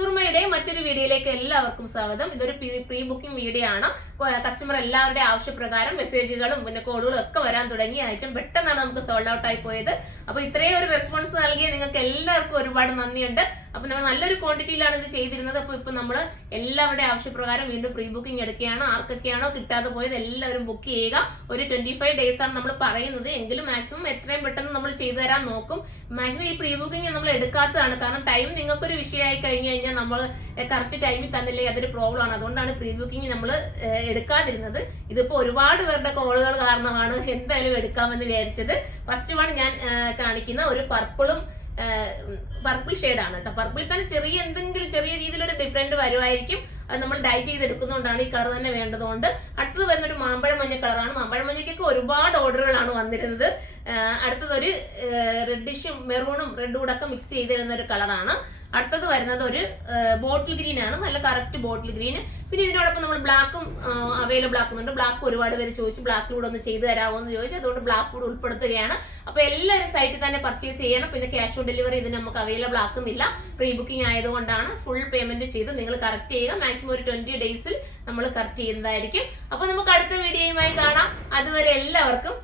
സുർമയുടെ മറ്റൊരു വീഡിയോയിലേക്ക് എല്ലാവർക്കും സ്വാഗതം. ഇതൊരു പ്രീ ബുക്കിംഗ് വീഡിയോ ആണ്. കസ്റ്റമർ എല്ലാവരുടെ ആവശ്യപ്രകാരം മെസ്സേജുകളും പിന്നെ കോളുകളും ഒക്കെ വരാൻ തുടങ്ങി. ഐറ്റം പെട്ടെന്നാണ് നമുക്ക് സോൾഡ് ഔട്ട് ആയി പോയത്. അപ്പൊ ഇത്രയും ഒരു റെസ്പോൺസ് നൽകിയ നിങ്ങൾക്ക് എല്ലാവർക്കും ഒരുപാട് നന്ദിയുണ്ട്. അപ്പൊ നമ്മൾ നല്ലൊരു ക്വാണ്ടിറ്റിയിലാണ് ഇത് ചെയ്തിരുന്നത്. അപ്പൊ ഇപ്പൊ നമ്മൾ എല്ലാവരുടെ ആവശ്യപ്രകാരം വീണ്ടും പ്രീ ബുക്കിംഗ് എടുക്കുകയാണ്. ആർക്കൊക്കെയാണോ കിട്ടാതെ പോയത് എല്ലാവരും ബുക്ക് ചെയ്യുക. ഒരു 25 ഡേയ്സ് ആണ് നമ്മൾ പറയുന്നത്. എങ്കിലും മാക്സിമം എത്രയും പെട്ടെന്ന് നമ്മൾ ചെയ്തു തരാൻ നോക്കും. മാക്സിമം ഈ പ്രീ ബുക്കിംഗ് നമ്മൾ എടുക്കാത്തതാണ്. കാരണം ടൈം നിങ്ങൾക്കൊരു വിഷയമായി കഴിഞ്ഞു കഴിഞ്ഞാൽ നമ്മൾ കറക്റ്റ് ടൈമിൽ തന്നില്ലേ, അതൊരു പ്രോബ്ലം ആണ്. അതുകൊണ്ടാണ് പ്രീ ബുക്കിംഗ് നമ്മൾ എടുക്കാതിരുന്നത്. ഇതിപ്പോ ഒരുപാട് പേരുടെ കോളുകൾ കാരണമാണ് എന്തായാലും എടുക്കാമെന്ന് വിചാരിച്ചത്. ഫസ്റ്റ് വൺ ഞാൻ കാണിക്കുന്ന ഒരു പർപ്പിൾ ഷെയ്ഡാണ് കേട്ടോ. പർപ്പിളിൽ തന്നെ ചെറിയ രീതിയിലൊരു ഡിഫറൻറ്റ് വരുമായിരിക്കും. അത് നമ്മൾ ഡൈ ചെയ്തെടുക്കുന്നതുകൊണ്ടാണ് ഈ കളർ തന്നെ വേണ്ടതുകൊണ്ട്. അടുത്തത് വരുന്നൊരു മാമ്പഴ മഞ്ഞ കളറാണ്. മാമ്പഴ മഞ്ഞയ്ക്കൊക്കെ ഒരുപാട് ഓർഡറുകളാണ് വന്നിരുന്നത്. അടുത്തതൊരു റെഡിഷും മെറൂണും റെഡും കൂടെ ഒക്കെ മിക്സ് ചെയ്തിരുന്ന ഒരു കളറാണ്. അടുത്തത് വരുന്നത് ഒരു ബോട്ടിൽ ഗ്രീൻ ആണ്, നല്ല കറക്റ്റ് ബോട്ടിൽ ഗ്രീൻ. പിന്നെ ഇതിനോടൊപ്പം നമ്മൾ ബ്ലാക്കും അവൈലബിൾ ആക്കുന്നുണ്ട്. ബ്ലാക്ക് ഒരുപാട് പേര് ചോദിച്ചു ബ്ലാക്കിലൂടെ ഒന്ന് ചെയ്തു തരാമോ എന്ന് ചോദിച്ചു. അതുകൊണ്ട് ബ്ലാക്ക് കൂടെ ഉൾപ്പെടുത്തുകയാണ്. അപ്പൊ എല്ലാവരും സൈറ്റിൽ തന്നെ പർച്ചേസ് ചെയ്യണം. പിന്നെ ക്യാഷ് ഓൺ ഡെലിവറി ഇതിന് നമുക്ക് അവൈലബിൾ ആക്കുന്നില്ല. പ്രീ ബുക്കിംഗ് ആയതുകൊണ്ടാണ്. ഫുൾ പേയ്മെന്റ് ചെയ്ത് നിങ്ങൾ കറക്റ്റ് ചെയ്യുക. മാക്സിമം ഒരു 20 ഡേയ്സിൽ നമ്മൾ കറക്റ്റ് ചെയ്യുന്നതായിരിക്കും. അപ്പൊ നമുക്ക് അടുത്ത വീഡിയോയുമായി കാണാം. അതുവരെ എല്ലാവർക്കും